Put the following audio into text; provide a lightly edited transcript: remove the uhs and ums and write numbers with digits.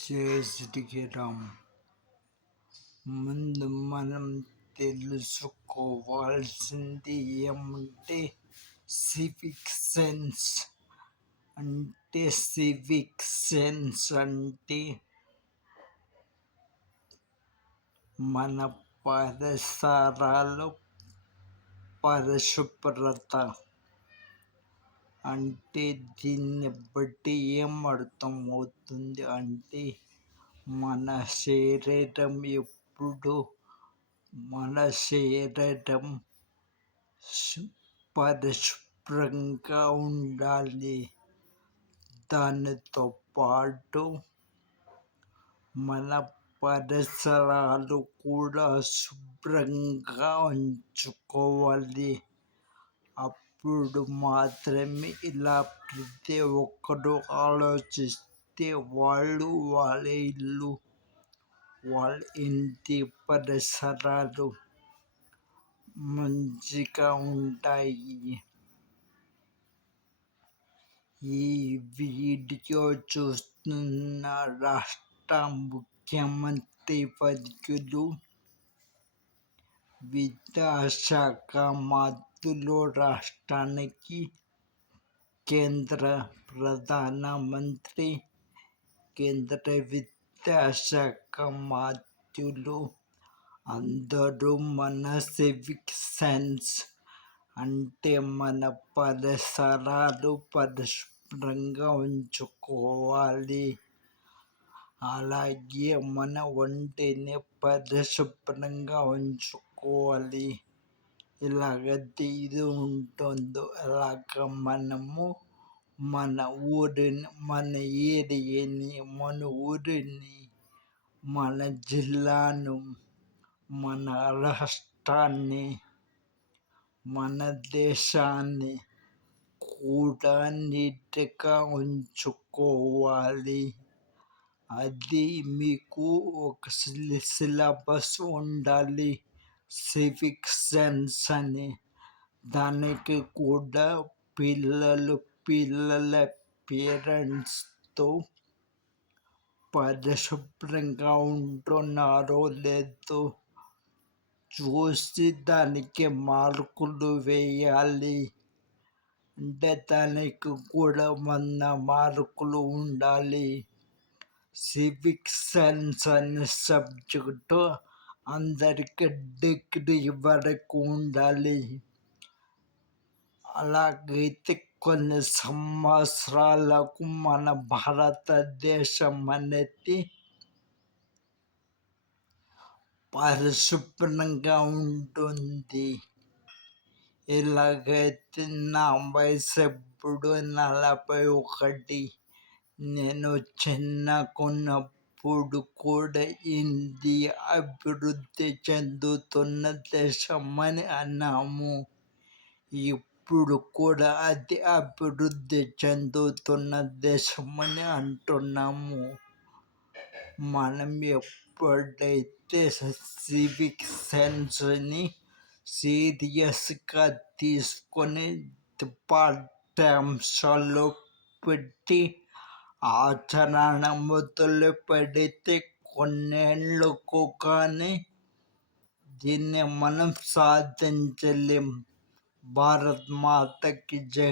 జై శ్రీరామ్. ముందు మనం తెలుసుకోవాల్సింది ఏమంటే సివిక్ సెన్స్ అంటే మన పరిసరాలు పరిశుభ్రత. అంటే దీన్ని బట్టి ఏం అర్థమవుతుంది అంటే మన శరీరం పరిశుభ్రంగా ఉండాలి. దానితో పాటు మన పరిసరాలు కూడా శుభ్రంగా ఉంచుకోవాలి. అప్పుడు మాత్రమే ఇలా ప్రతి ఒక్కరు ఆలోచిస్తే వాళ్ళ ఇల్లు, వాళ్ళ ఇంటి పరిసరాలు మంచిగా ఉంటాయి. ఈ వీడియో చూస్తున్న రాష్ట్ర ముఖ్యమంత్రి వర్యులు, విద్యాశాఖ మంత్రులు, రాష్ట్రానికి కేంద్ర ప్రధానమంత్రి, కేంద్ర విద్యాశాఖ మంత్రులు అందరూ మన సివిక్ సెన్స్ అంటే మన పరిసరాలు పరిశుభ్రంగా ఉంచుకోవాలి. అలాగే మన ఒంటిని పరిశుభ్రంగా ఉంచుకోవాలి. ఎలాగైతే ఇది ఉంటుందో అలాగ మనము మన ఊరిని, మన ఏరియాని, మన ఊరిని, మన జిల్లాను, మన రాష్ట్రాన్ని, మన దేశాన్ని కూడా నీట్గా ఉంచుకోవాలి. అది మీకు ఒక సిలబస్ ఉండాలి, సివిక్ సెన్స్ అని. దానికి కూడా పిల్లల పేరెంట్స్తో పరిశుభ్రంగా ఉంటున్నారో లేదో చూసి దానికి మార్కులు వేయాలి. అంటే దానికి కూడా 100 మార్కులు ఉండాలి. సివిక్ సెన్స్ అనే సబ్జెక్టు అందరికి డిగ్రీ వరకు ఉండాలి. అలాగైతే కొన్ని సంవత్సరాలకు మన భారతదేశం అనేది పరిశుభ్రంగా ఉంటుంది. ఎలాగైతే నా వయసు ఎప్పుడు 41. నేను చిన్నకున్నప్పుడు కూడా ఇండియా అభివృద్ధి చెందుతున్న దేశం అని అన్నాము. ఇప్పుడు కూడా అది అభివృద్ధి చెందుతున్న దేశం అని అంటున్నాము. మనం ఎప్పుడైతే సివిక్ సెన్స్ని సీరియస్గా తీసుకొని పాఠ్యాంశాల్లో పెట్టి ఆచరణ మొదలు పెడితే కొన్నేళ్లకు కానీ దీన్ని మనం సాధించలేం. భారత్ మాతకి జై.